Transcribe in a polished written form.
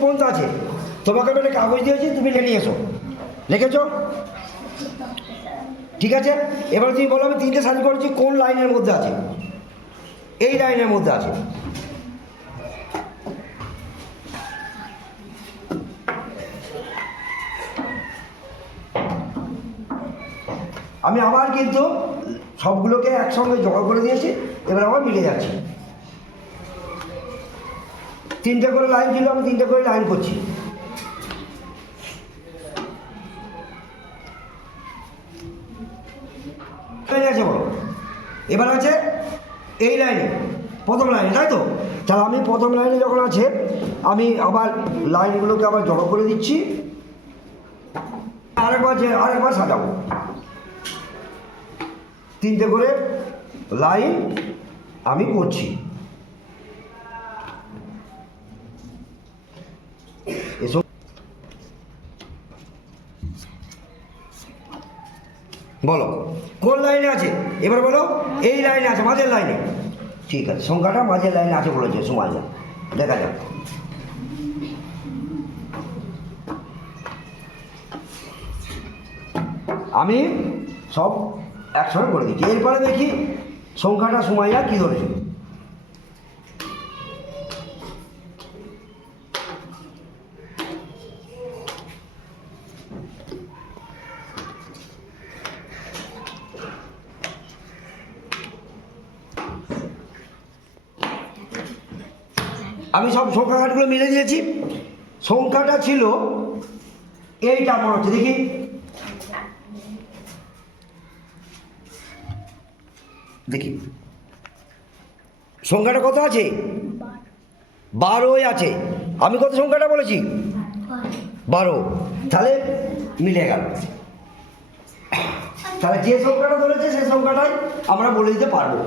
পর্যন্ত আছে, তোমাকে আমি একটা কাগজ দিয়েছি, তুমি লিখে নিয়ে এসো। লিখেছো? ঠিক আছে, এবার তুমি বলো আমি 3টে সার্চ করেছি, কোন লাইনের মধ্যে আছে? এই লাইনের মধ্যে আছে। আমি আবার কিন্তু সবগুলোকে একসঙ্গে জড়ো করে দিয়েছি, এবার আবার মিলে যাচ্ছি। 3টে করে লাইন ছিল, আমি 3টে করে লাইন করছি। আছে বলো, এবার আছে এই লাইনে, প্রথম লাইনে, তাই তো? তাহলে আমি প্রথম লাইনে যখন আছে, আমি আবার লাইনগুলোকে আবার জড়ো করে দিচ্ছি, আরেকবার সাজাবো। 3টে করে লাইন আমি করছি। এসব বলো কোন লাইনে আছে, এবার বলো। এই লাইনে আছে, মাঝের লাইনে। ঠিক আছে, সংখ্যাটা মাঝের লাইনে আছে বলেছে, সময় যাক, দেখা যাক। আমি সব একসঙ্গে করে দিচ্ছি। এরপরে দেখি সংখ্যাটা সময় যাক কী ধরেছিল। আমি সব সংখ্যা ঘাটগুলো মিলে দিয়েছি। সংখ্যাটা ছিল এইটা মনে হচ্ছে, দেখি দেখি সংখ্যাটা কত আছে? 12 আছে। আমি কত সংখ্যাটা বলেছি? 12। তাহলে মিলে গেল। তাহলে যে সংখ্যাটা ধরেছে সেই সংখ্যাটাই আমরা বলে দিতে পারবো।